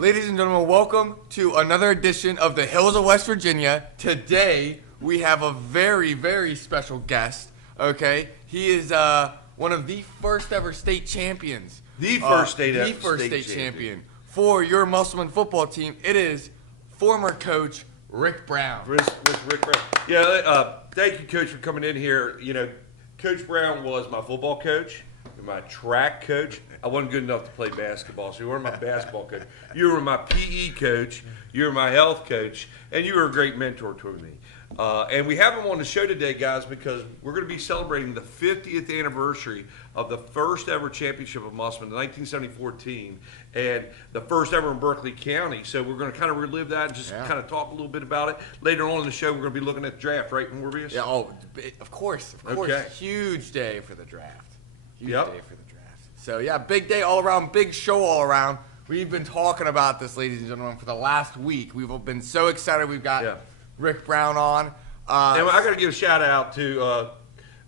Ladies and gentlemen, welcome to another edition of the Hills of West Virginia. Today, we have a very, very special guest, okay? He is one of the first ever state champions. The first state champion for your Musselman football team. It is former coach Rick Brown. Rick Brown. Yeah, thank you, Coach, for coming in here. You know, Coach Brown was my football coach, my track coach. I wasn't good enough to play basketball, so you weren't my basketball coach. You were my PE coach, you were my health coach, and you were a great mentor to me. And we have him on the show today, guys, because we're going to be celebrating the 50th anniversary of the first ever championship of Musselman, the 1974 team, and the first ever in Berkeley County. So we're going to kind of relive that and just kind of talk a little bit about it. Later on in the show, we're going to be looking at the draft, right, Morbius? Yeah, of course. Okay. Huge day for the draft. Huge day for the draft. So, yeah, big day all around, big show all around. We've been talking about this, ladies and gentlemen, for the last week. We've been so excited. We've got Rick Brown on. And I got to give a shout out to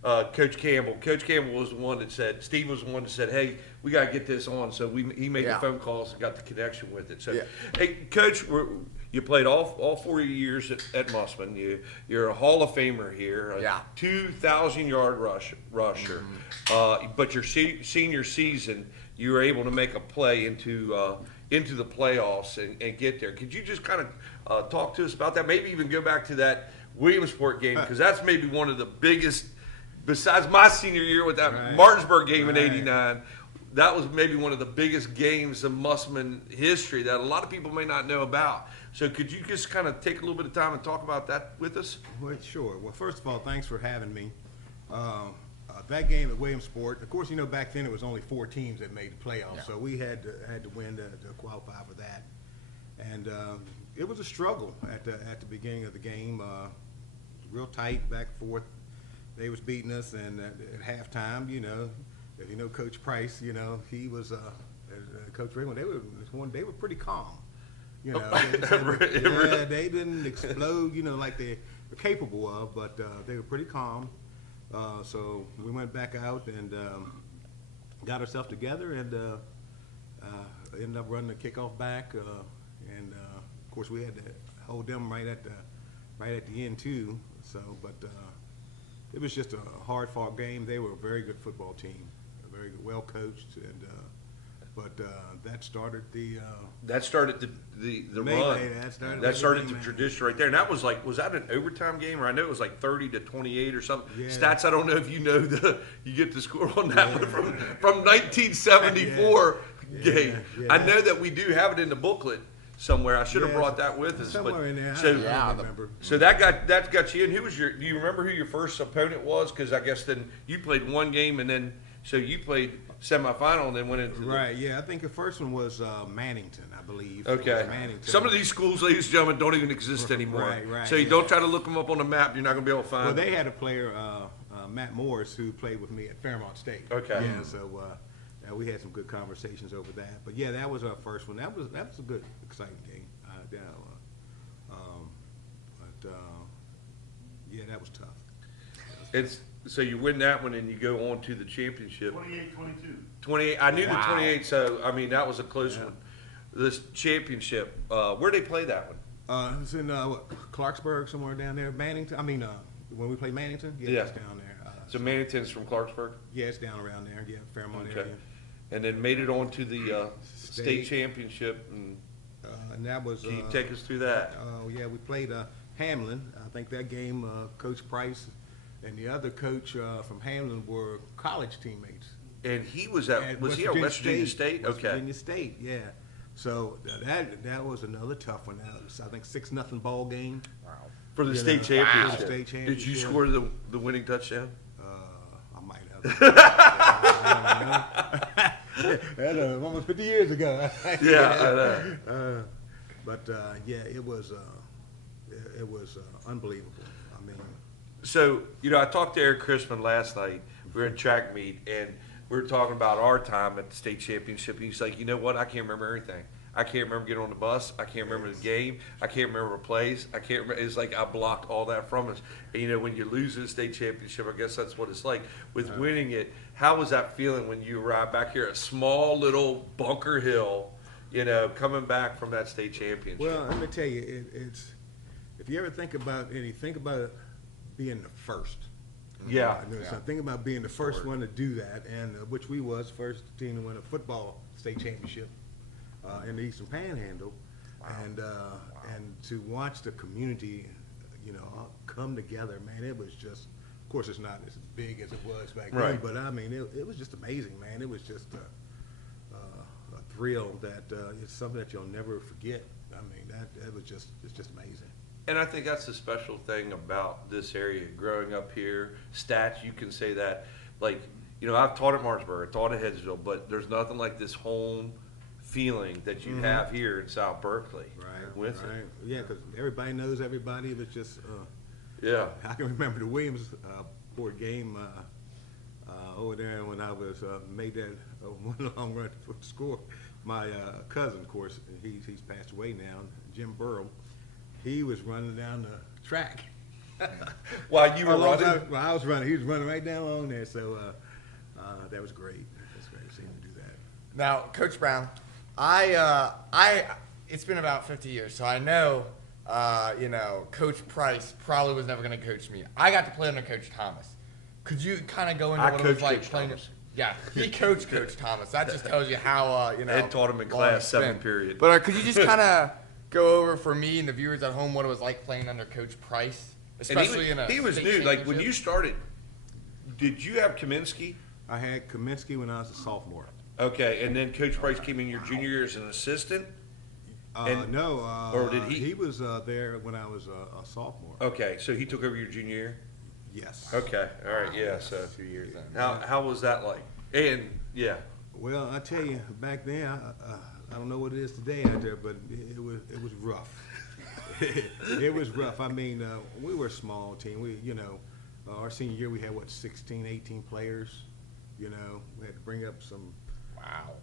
Coach Campbell. Coach Campbell was the one that said, Steve was the one that said, hey, we got to get this on. So he made the phone calls and got the connection with it. So, hey, Coach, you played all 4 years at Musselman. You're a Hall of Famer here. 2,000-yard rusher. But your senior season, you were able to make a play into the playoffs and get there. Could you just kind of talk to us about that? Maybe even go back to that Williamsport game, because that's maybe one of the biggest, besides my senior year with that Martinsburg game in '89, that was maybe one of the biggest games in Musselman history that a lot of people may not know about. So could you just kind of take a little bit of time and talk about that with us? Well, sure. Well, first of all, thanks for having me. That game at Williamsport, of course, you know, back then it was only 4 teams that made the playoffs, so we had to win to qualify for that. And it was a struggle at the beginning of the game, real tight, back and forth. They was beating us, and at halftime, you know, if you know Coach Price, you know, he was Coach Raymond. They were pretty calm. You know, they didn't explode, you know, like they were capable of, but they were pretty calm. So we went back out and got ourselves together and ended up running the kickoff back. And of course, we had to hold them right at the end too. So, but it was just a hard-fought game. They were a very good football team, very good, well coached, and but that started the run. That started the tradition right there. And that was that an overtime game? Or I know it was like 30-28 or something. Yeah. Stats, I don't know if you know you get the score on that one from 1974 game. Yeah. I know that we do have it in the booklet somewhere. I should have brought that with us. Somewhere in there. So, I remember. So that got you in. Do you remember who your first opponent was? Because I guess then you played one game and then you played semifinal and then went into I think the first one was Mannington, I believe. Okay. Some of these schools, ladies and gentlemen, don't even exist anymore. So you don't try to look them up on the map. You're not going to be able to find them. Well, they had a player, Matt Morris, who played with me at Fairmont State. Okay. Yeah, so we had some good conversations over that. But yeah, that was our first one. That was a good, exciting game. That was tough. So you win that one and you go on to the championship. 28-22. 28. I knew the 28. So I mean that was a close one. This championship. Where they play that one? It's in Clarksburg, somewhere down there. Mannington. I mean, when we played Mannington, it's down there. So Mannington's from Clarksburg. Yeah, it's down around there. Yeah, Fairmont area. And then made it on to the state championship. And that was. Can you take us through that? We played Hamlin. I think that game, Coach Price and the other coach from Hamlin were college teammates. And he was at West Virginia State? West Virginia State, yeah. So that was another tough one. That was, I think, 6-0 ball game. Wow. For the state championship. For the state championship. Did you score the winning touchdown? I might have. That was almost 50 years ago. Yeah, I know. But it was unbelievable. I mean. So, you know, I talked to Eric Chrisman last night. We were in track meet, and we were talking about our time at the state championship. And he's like, you know what? I can't remember everything. I can't remember getting on the bus. I can't remember the game. I can't remember plays. I can't remember. It's like I blocked all that from us. And, you know, when you lose the state championship, I guess that's what it's like. With winning it, how was that feeling when you arrived back here at small little Bunker Hill, coming back from that state championship. Well, let me tell you, it's if you ever think about being the first. Yeah. So think about being the first one to do that, and which we was first team to win a football state championship in the Eastern Panhandle, and to watch the community, come together, man. It was just, of course, it's not as big as it was back then, but I mean, it was just amazing, man. It was just a thrill that it's something that you'll never forget. I mean, it's just amazing. And I think that's the special thing about this area. Growing up here, stats, you can say that. Like, I've taught at Martinsburg, I taught at Hedgesville, but there's nothing like this home feeling that you have here in South Berkeley. Right. It. Yeah, because everybody knows everybody. It was just, yeah. I can remember the Williamsport game over there when I was made that one long run for the score. My cousin, of course, he's passed away now, Jim Burrow. He was running down the track. While you were running? While I was running. He was running right down along there. So that was great. That's great to see him do that. Now, Coach Brown, it's been about 50 years, so I know, Coach Price probably was never going to coach me. I got to play under Coach Thomas. Could you kind of go into what it was like playing? Thomas. Yeah, he coached Coach Thomas. That just tells you how, Ed taught him in class 7th period. But could you just kind of go over for me and the viewers at home what it was like playing under Coach Price, especially he was new. Like when you started, did you have Kaminsky? I had Kaminsky when I was a sophomore. Okay, and then Coach Price came in your junior year as an assistant. No, or did he? He was there when I was a sophomore. Okay, so he took over your junior year. Yes. Okay, all right, yeah. So 2 years then. How was that like? And yeah. Well, I tell you, back then, I don't know what it is today out there, but it was rough. It was rough. I mean, we were a small team. We, our senior year we had 16, 18 players. We had to bring up some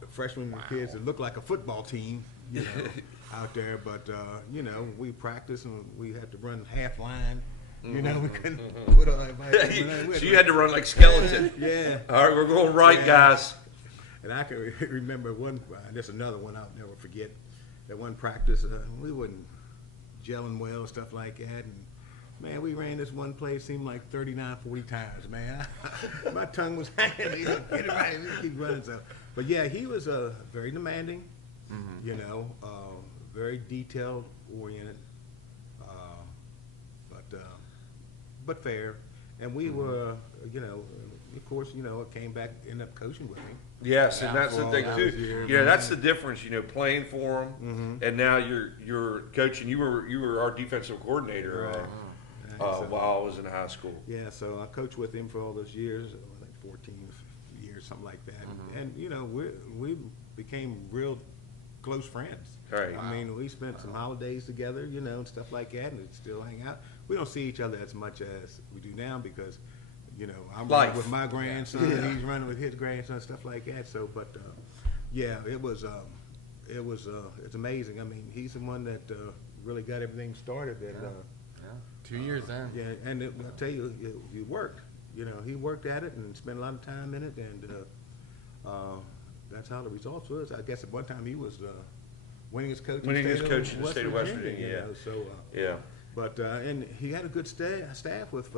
freshman kids that looked like a football team, out there. But we practiced and we had to run half line. We couldn't put on everybody. So you had to run like skeleton. Yeah. All right, we're going right, guys. And I can remember there's another one I'll never forget. That one practice, we wasn't gelling well, stuff like that. And man, we ran this one play, seemed like 39, 40 times, man. My tongue was hanging. Get it right, keep running. So, but yeah, he was very demanding, very detail oriented, but fair. And we were, of course, came back, ended up coaching with him. Yes, and that's the thing too. That's the difference. Playing for him, and now you're coaching. You were our defensive coordinator while I was in high school. Yeah, so I coached with him for all those years. I think 14 years, something like that. And we became real close friends. Right. I mean, we spent some holidays together, and stuff like that, and still hang out. We don't see each other as much as we do now because, I'm running with my grandson, he's running with his grandson, stuff like that. So, but it's amazing. I mean, he's the one that really got everything started. And, 2 years then. Yeah, and I'll tell you, he worked. He worked at it and spent a lot of time in it, and that's how the results was. I guess at one time he was winningest coach in the state of West Virginia. Yeah. But and he had a good staff with.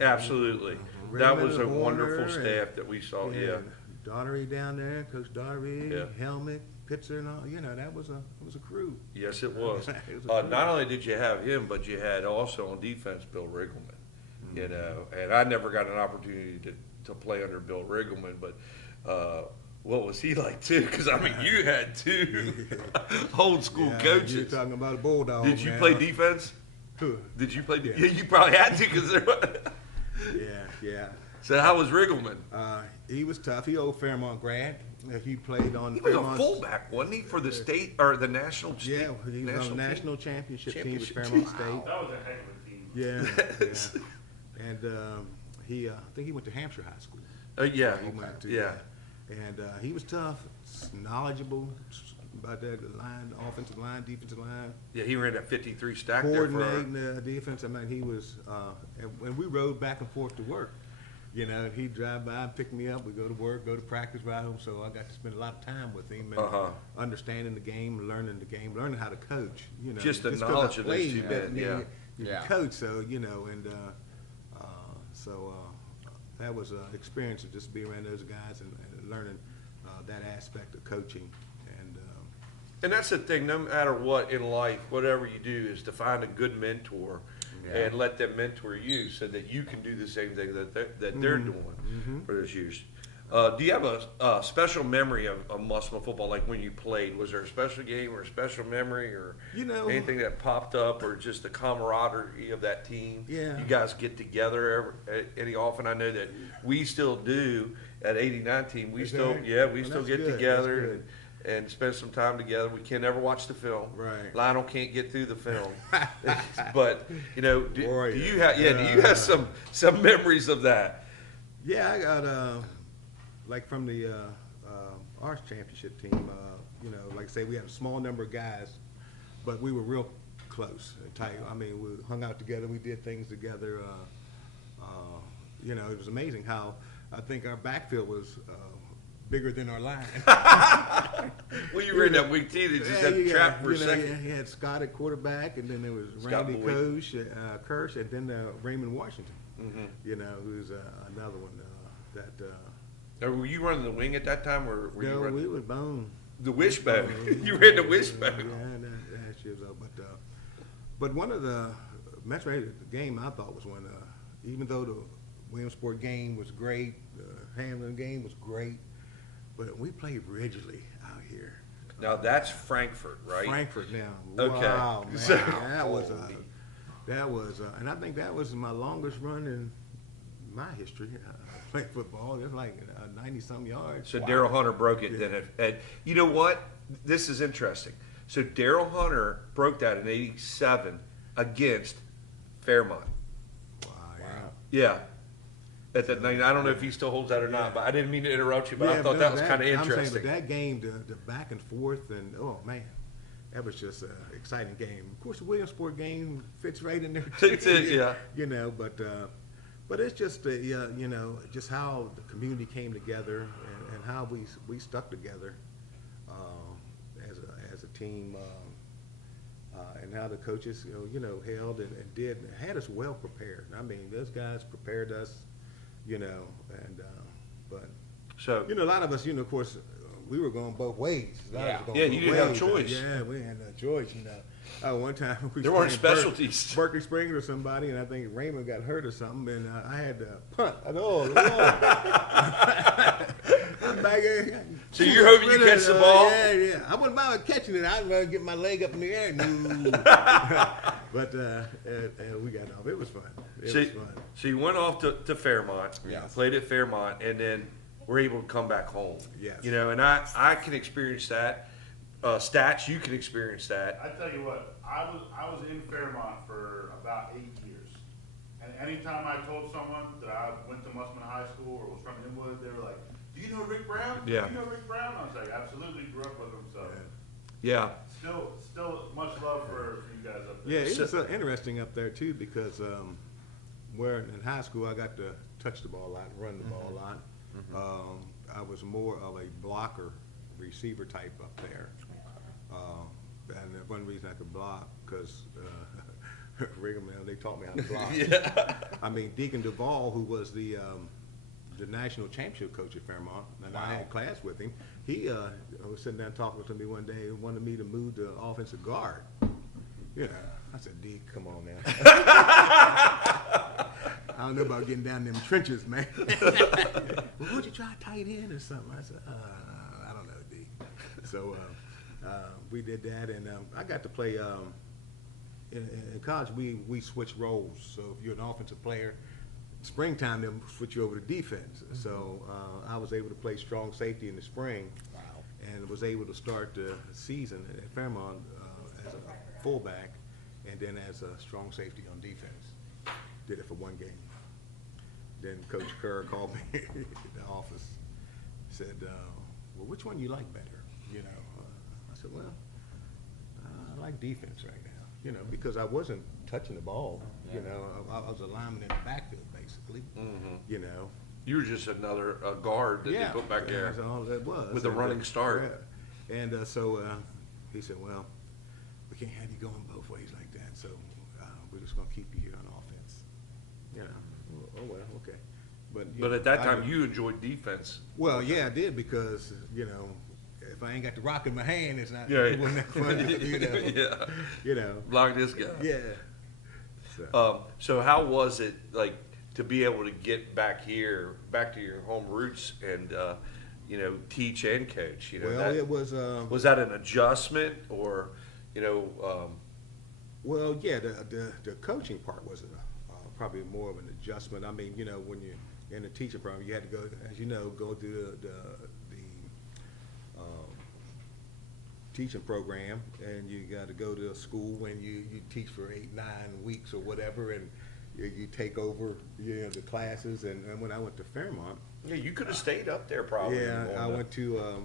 Absolutely, that was a wonderful staff that we saw. Yeah. Daughtery down there, Coach Daughtery, Helmick, Pitzer, and all. That was a crew. Yes, it was. Not only did you have him, but you had also on defense Bill Riggleman. And I never got an opportunity to play under Bill Riggleman, but. What was he like too? Because I mean, you had two old school coaches. You're talking about a bulldog. Did you play defense? Who? Did you play? Yeah, you probably had to because there was. Yeah. So how was Riggleman? He was tough. He old Fairmont grad. He played on. He was a fullback, wasn't he, for the state or the national? Yeah, he was on the national championship team with Fairmont State. That was a heck of a team. Yeah. And I think he went to Hampshire High School. Yeah. He went to, yeah. And he was tough, knowledgeable about that line, offensive line, defensive line. Yeah, he ran that 53 stack coordinating the defense. I mean, he was, and we rode back and forth to work. You know, he'd drive by and pick me up. We go to work, go to practice, ride home. So I got to spend a lot of time with him and understanding the game, learning how to coach. You know, just the knowledge of those two men. You can coach, so you know, and that was an experience to just be around those guys and learning that aspect of coaching. And that's the thing. No matter what in life, whatever you do, is to find a good mentor. And let them mentor you so that you can do the same thing that they're doing for those years. Do you have a special memory of Musselman football, like when you played? Was there a special game or a special memory or anything that popped up, or just the camaraderie of that team? Yeah. You guys get together any often? I know that we still do at 89 team. We still get together and spend some time together. We can never watch the film. Right. Lionel can't get through the film. But you know, do you have some memories of that? Yeah, I got like from the Arts Championship team. You know, like I say, we had a small number of guys, but we were real close and tight. I mean, we hung out together. We did things together. You know, it was amazing how I think our backfield was bigger than our line. Well, you were in that weak team that just had trapped for a second. He had Scott at quarterback, and then there was Randy Kirsch, and then Raymond Washington. You know, who's another one Were you running the wing at that time, or were you running? We were bone. The wishbone. You ran the wishbone. Yeah, that shit was up. But one of the game I thought was when, even though the Williamsport game was great, the Hamlin game was great, but we played Ridgely out here. Now that's Frankfurt, right? Frankfurt now. Okay. Wow, man. That was, and I think that was my longest run in my history. Playing football, it was like 90-some yards. So Daryl Hunter broke it then. And you know what? This is interesting. So Daryl Hunter broke that in '87 against Fairmont. Wow. Yeah. At that night, I don't know if he still holds that or not, but I didn't mean to interrupt you, but I thought that was kind of interesting. I'm saying, but that game, the back and forth, and oh man, that was just an exciting game. Of course, the Williamsport game fits right in there too. Yeah. You know, but it's just you know, just how the community came together and how we stuck together as a team, and how the coaches held and had us well prepared. I mean, those guys prepared us. You know, and so a lot of us, of course, we were going both ways. You didn't have a choice. Yeah, we had no choice. One time there weren't specialties. Berkeley Springs or somebody, and I think Raymond got hurt or something, and I had to punt. So you're hoping you catch the ball? Yeah. I wasn't about catching it. I was going to get my leg up in the air. But we got off. It was fun. It was fun. So you went off to Fairmont, yes. Played at Fairmont, and then were able to come back home. Yes. You know, and I can experience that. Stats, you can experience that. I tell you what, I was in Fairmont for about 8 years. And anytime I told someone that I went to Musselman High School or was from Inwood, they were like, "Do you know Rick Brown? Yeah. Do you know Rick Brown?" I was like, "Absolutely, grew up with him." So Yeah. Still much love for you guys up there. Yeah, it was interesting up there too because where in high school I got to touch the ball a lot, run the ball a lot. I was more of a blocker, receiver type up there. And one reason I could block because they taught me how to block. I mean, Deacon Duvall, who was the national championship coach at Fairmont, and I had class with him. He was sitting down talking to me one day and wanted me to move to offensive guard. Yeah, I said, "Deke, come on now." I don't know about getting down in them trenches, man. Well, would you try tight end or something? I said, I don't know, Deke. So we did that, and I got to play. In college, we switched roles. So if you're an offensive player, springtime they'll switch you over to defense. So I was able to play strong safety in the spring, and was able to start the season at Fairmont as a fullback, and then as a strong safety on defense. Did it for one game. Then Coach Kerr called me in the office, said, "Well, which one you like better?" I said, "Well, I like defense right now." you know, because I wasn't touching the ball. You know, I was a lineman in the backfield basically. You know. You were just another guard that they put back there. That's all that was. With a running start. Yeah. And so he said, well, we can't have you going both ways like that, so we're just going to keep you here on offense. You know, oh, well, okay. But at that time, you enjoyed defense. Well, yeah, I did because, you know, if I ain't got the rock in my hand, it's not, it wasn't that fun, you know. You know. Like this guy. Yeah. So how was it, like, to be able to get back here, back to your home roots and, you know, teach and coach? You know, well, it was... was that an adjustment or, you know... Well, yeah, the coaching part was probably more of an adjustment. I mean, you know, when you're in the teaching program, you had to go, as you know, go through the teaching program, and you got to go to a school when you teach for 8-9 weeks or whatever, and you take over, you know, the classes. And when I went to Fairmont, yeah, you could have stayed up there probably. Yeah, I went to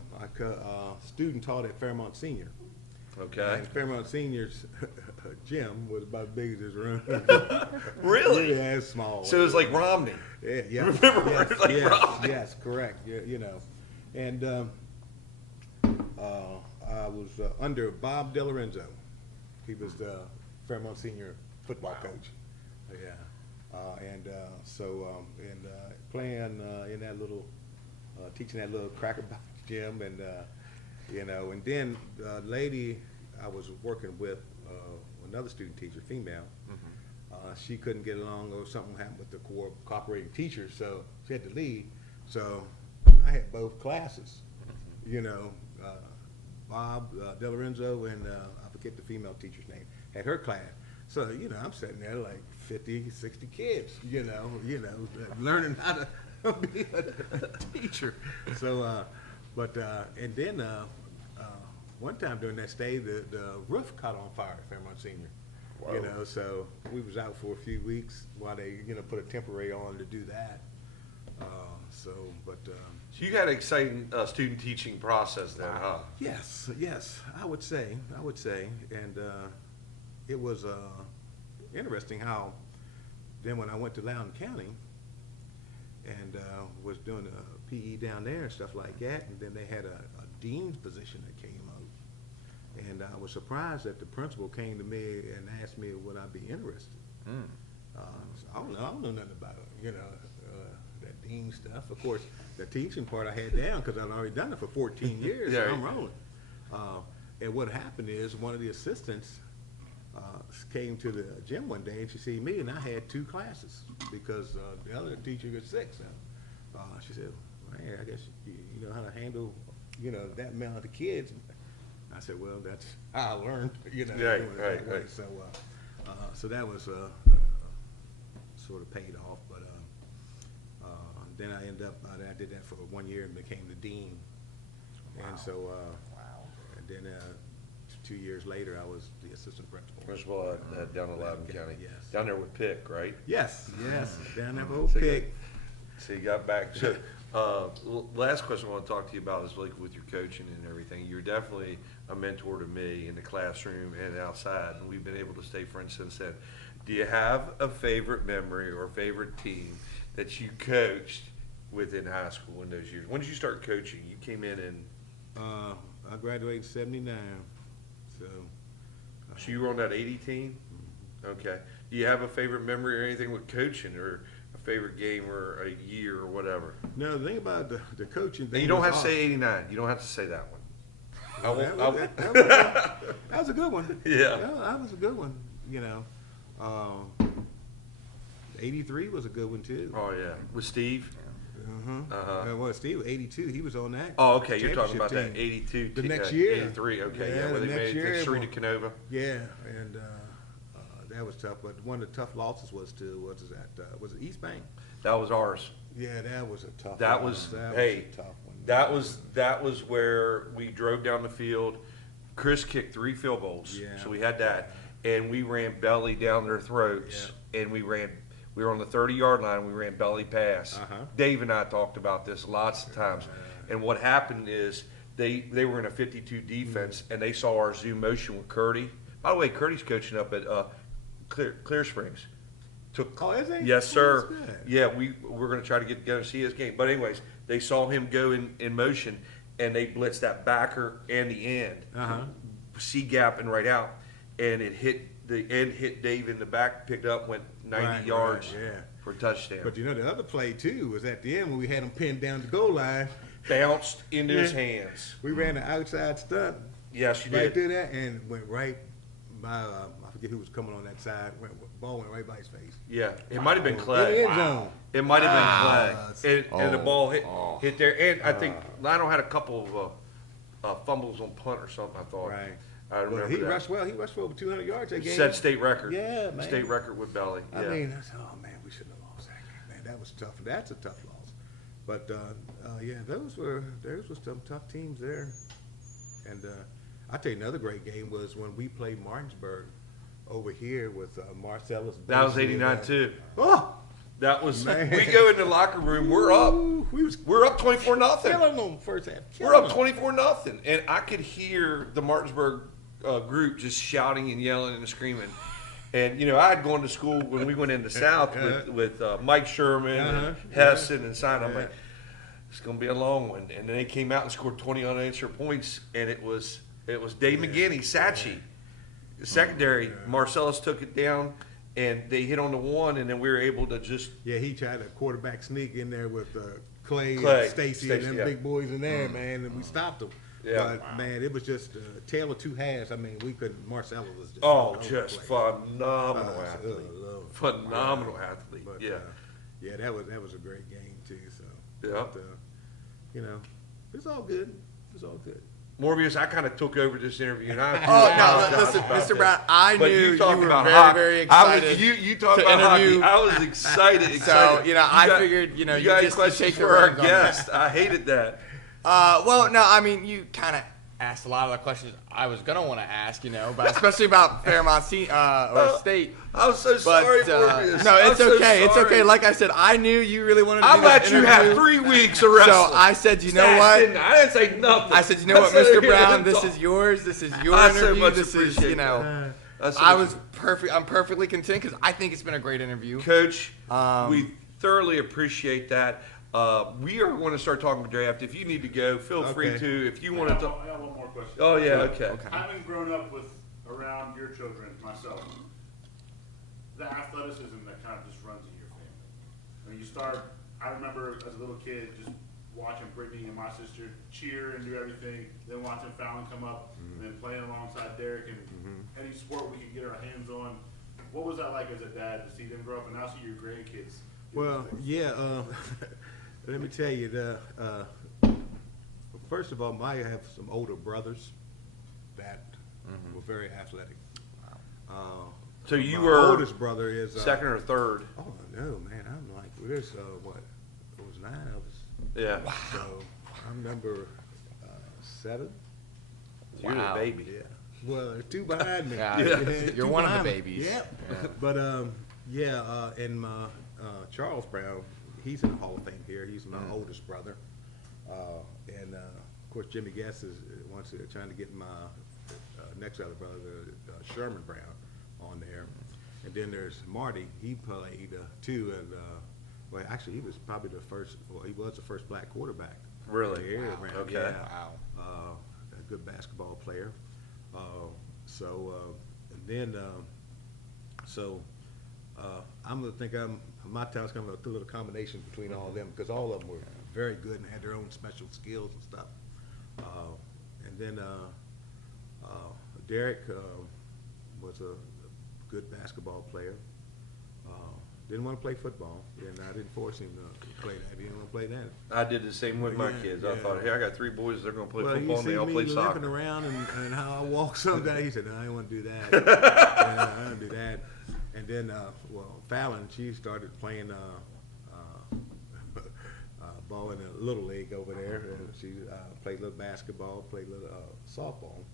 student taught at Fairmont Senior. Okay. And Fairmont Senior's gym was about as big as this room. Really? Yeah, it's small. So it was like Romney. Yeah, yeah. Remember, yes, like yes, Romney. yes, correct. You know, and I was under Bob DeLorenzo. He was the Fairmont Senior football coach. Yeah, and playing in that little, teaching that little cracker box gym, and you know, and then the lady I was working with, another student teacher, female, she couldn't get along, or something happened with the cooperating teacher, so she had to leave. So I had both classes, you know, Bob DeLorenzo and I forget the female teacher's name, had her class. So, you know, I'm sitting there like 50, 60 kids, you know, learning how to be a teacher. So, and then one time during that stay, the roof caught on fire at Fairmont Senior. Wow. You know, so we was out for a few weeks while they, you know, put a temporary on to do that. So you had an exciting student teaching process then, huh? Yes, I would say, and it was interesting how then when I went to Loudoun County and was doing a PE down there and stuff like that, and then they had a dean's position that came up, and I was surprised that the principal came to me and asked me would I be interested. I don't know nothing about it, you know, that dean stuff. Of course, the teaching part I had down because I'd already done it for 14 years. Yeah. So I'm rolling. And what happened is one of the assistants came to the gym one day and she seen me, and I had 2 classes because the other teacher got sick. So she said, "Man, I guess you know how to handle, you know, that amount of kids." I said, "Well, that's how I learned, you know." Right. So, so that was sort of paid off, but then I ended up, I did that for 1 year and became the dean. Wow. And so, and then 2 years later, I was the assistant principal. Principal down in Loudoun County. Yes. Down there with Pick, right? Yes, down there with Pick. So you got back. So, last question I want to talk to you about is like with your coaching and everything. You're definitely a mentor to me in the classroom and outside, and we've been able to stay friends since then. Do you have a favorite memory or favorite team that you coached within high school in those years? When did you start coaching? You came in I graduated in '79, so. So you were on that 80 team? Okay. Do you have a favorite memory or anything with coaching, or a favorite game or a year or whatever? No, the thing about the coaching thing. And you don't have to say 89. You don't have to say that one. That was a good one. Yeah. That was a good one, you know. 83 was a good one too. Oh yeah, with Steve. Well, Steve, 82, he was on that. Oh, okay, you're talking about team. that 82. The next year. 83. Okay, yeah, where they made it to Serena Canova. Yeah, and that was tough. But one of the tough losses was was it East Bank? That was ours. Yeah, that was a tough. That one. was a tough one. That was where we drove down the field. Chris kicked 3 field goals, so we had that, and we ran belly down their throats, and we were on the 30-yard line. We ran belly pass. Dave and I talked about this lots of times. And what happened is they were in a 52 defense, and they saw our zoom motion with Curdy By the way, Curdy's coaching up at Clear Springs. Oh, is he? Yes, sir. Oh, that's good. Yeah, we're going to try to get together and see his game. But anyways, they saw him go in motion, and they blitzed that backer and the end, C gap and right out, and it hit the end, hit Dave in the back, picked up, went 90 yards for a touchdown. But the other play too was at the end when we had him pinned down the goal line. Bounced into his hands. We ran an outside stunt. Yes, you right did. through that and went right by. I forget who was coming on that side. Ball went right by his face. Yeah, it might have been In Clay. the end zone. It might have been Clay, and the ball hit there. And I think Lionel had a couple of fumbles on punt or something. I thought. Right. I remember he that. rushed well. He rushed for over 200 yards that game. Set state record. Yeah, man. State record with Belly. Yeah. I mean, oh man, we shouldn't have lost that game. Man, that was tough. That's a tough loss. But yeah, those were some tough teams there. And I tell you, another great game was when we played Martinsburg over here with Marcellus. That was '89 too. Oh, that was. Man. We go in the locker room. We're up. We're up 24-0. Killing them first half. We're up 24-0, and I could hear the Martinsburg group just shouting and yelling and screaming. And I had gone to school when we went in the South with Mike Sherman and Hessen and Simon. I'm like, it's going to be a long one. And then they came out and scored 20 unanswered points, and it was Dave McGinney, Sachi. The secondary, Marcellus took it down, and they hit on the one, and then we were able to just. Yeah, he tried a quarterback sneak in there with Clay and Stacy and them big boys in there, man, and we stopped them. Yeah. But, man, it was just a tale of two halves. I mean, we couldn't. Marcellus was just. Just phenomenal athlete. Phenomenal athlete. But, yeah. Yeah, that was a great game too. So. Yeah. But, it's all good. It's all good. Morbius, I kind of took over this interview. And listen, Mr. Brown, I knew you were very excited. You talked about hockey. I was excited. So, I figured, you just take for our guest. I hated that. Well, no, I mean, you kind of asked a lot of the questions I was going to want to ask, but especially about Fairmont State. I was so sorry, Morbius. No, it's okay. It's okay. Like I said, I knew you really wanted to do this interview. I let you have 3 weeks of wrestling. So I said, you know what? I didn't say nothing. I said, you know what, Mr. Brown, this is yours. This is your interview. This is, I'm perfectly content because I think it's been a great interview. Coach, we thoroughly appreciate that. We are going to start talking draft. If you need to go, feel free to. If you want to talk. I got one more question. Oh, yeah, okay. Having grown up around your children, myself, the athleticism that kind of just runs in your family. I remember as a little kid just watching Brittany and my sister cheer and do everything, then watching Fallon come up, and then playing alongside Derek and any sport we could get our hands on. What was that like as a dad to see them grow up and now see your grandkids? Well, yeah, let me tell you, first of all, I have some older brothers that were very athletic. Wow. So you my were oldest brother is second or third? Oh no, man! I'm like there's what? It was 9 of us. Yeah. Wow. So I'm number 7. You're the baby. Yeah. Well, there's 2 behind me. You're one of the babies. Yeah. But and my Charles Brown, he's in the Hall of Fame here. He's my oldest brother, and of course Jimmy Guess is trying to get my next other brother, Sherman Brown, on there. And then there's Marty. He played too, and well, actually he was probably the first. Well, he was the first black quarterback. Really? Wow. Okay. Yeah. Wow. A good basketball player. And then I'm gonna think my town's kind of a little combination between all of them because all of them were very good and had their own special skills and stuff. And then Derek was a good basketball player. Didn't want to play football, and I didn't force him to play that. He didn't want to play that. I did the same with my kids. I thought, hey, I got 3 boys. They're going to play football, and they all play play soccer. soccer. Around and how I walk someday. He said, no, I don't want to do that. I don't do that. And then, Fallon, she started playing ball in the little league over there. She played a little basketball, played a little softball.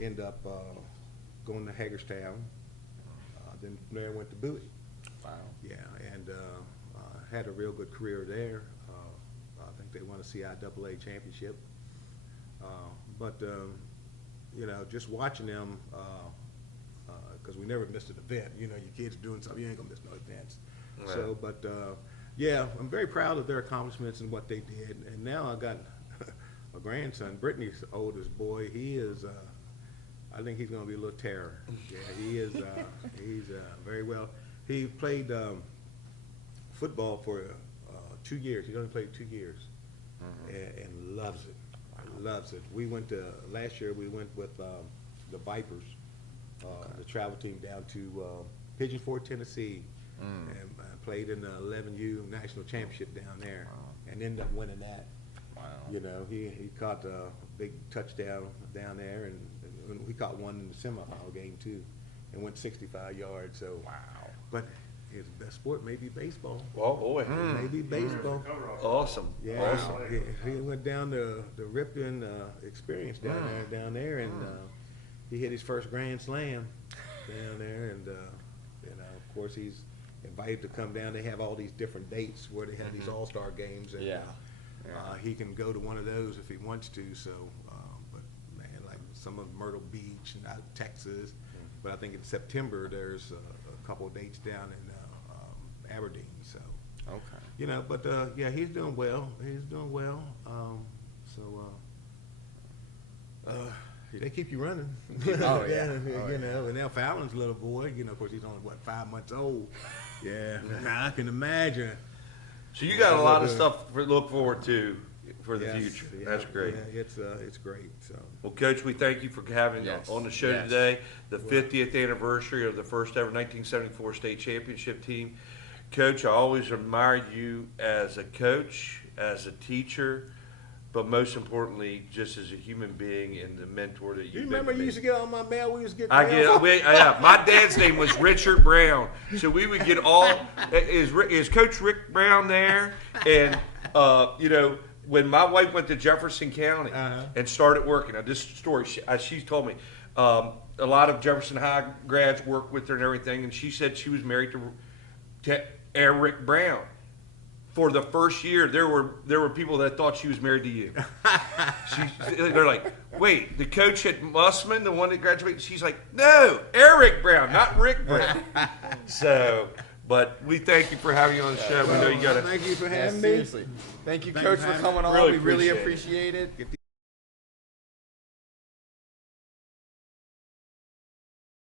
Ended up going to Hagerstown. Then from there went to Bowie. Wow. Yeah, and had a real good career there. I think they won a CIAA championship. But you know, just watching them, because we never missed an event. You know, your kids doing something, you ain't gonna miss no events. Right. So, but yeah, I'm very proud of their accomplishments and what they did. And now I got a grandson, Brittany's oldest boy. He is, I think he's gonna be a little terror. Yeah, he is. He's very well. He played football for 2 years. He only played 2 years, and loves it. Loves it. We went to last year. We went with the Vipers, the travel team, down to Pigeon Forge, Tennessee, and played in the 11U national championship down there, and ended up winning that. Wow. You know, he caught a big touchdown down there, and we caught one in the semifinal game too, and went 65 yards. So Wow. but his best sport may be baseball. Oh boy. Maybe baseball. Awesome. Yeah, Awesome. he went down the Ripken experience down there, and he hit his first grand slam down there, and you know, of course, he's invited to come down. They have all these different dates where they have these all-star games, and he can go to one of those if he wants to. So, but man, like some of Myrtle Beach and out Texas, but I think in September there's a couple of dates down in Aberdeen. So. Okay. You know, but yeah, he's doing well. He's doing well. They keep you running. Oh, yeah. You know, and now Fallon's little boy, you know, of course he's only, what, 5 months old. Yeah, I can imagine. So you got a lot of stuff to look forward to for the Yes, future. yeah, That's great. Yeah, it's great. So. Well, Coach, we thank you for having Yes, on the show yes. today. The 50th anniversary of the first ever 1974 state championship team. Coach, I always admired you as a coach, as a teacher, but most importantly, just as a human being and the mentor that You you've remember been to you me. used to get on my mail? We used to get I mail? get, yeah. My dad's name was Richard Brown, so we would get all. Is Coach Rick Brown there? And you know, when my wife went to Jefferson County and started working, now this story she's told me, a lot of Jefferson High grads worked with her and everything, and she said she was married to Eric Brown. For the first year, there were people that thought she was married to you. They're like, wait, the coach at Musselman, the one that graduated? She's like, no, Eric Brown, not Rick Brown. So, but we thank you for having you on the show. We know you got to. Thank you for Yeah, having me. seriously. Thank you, Thank you Coach, for for having me. coming on. Really We really appreciate appreciate it.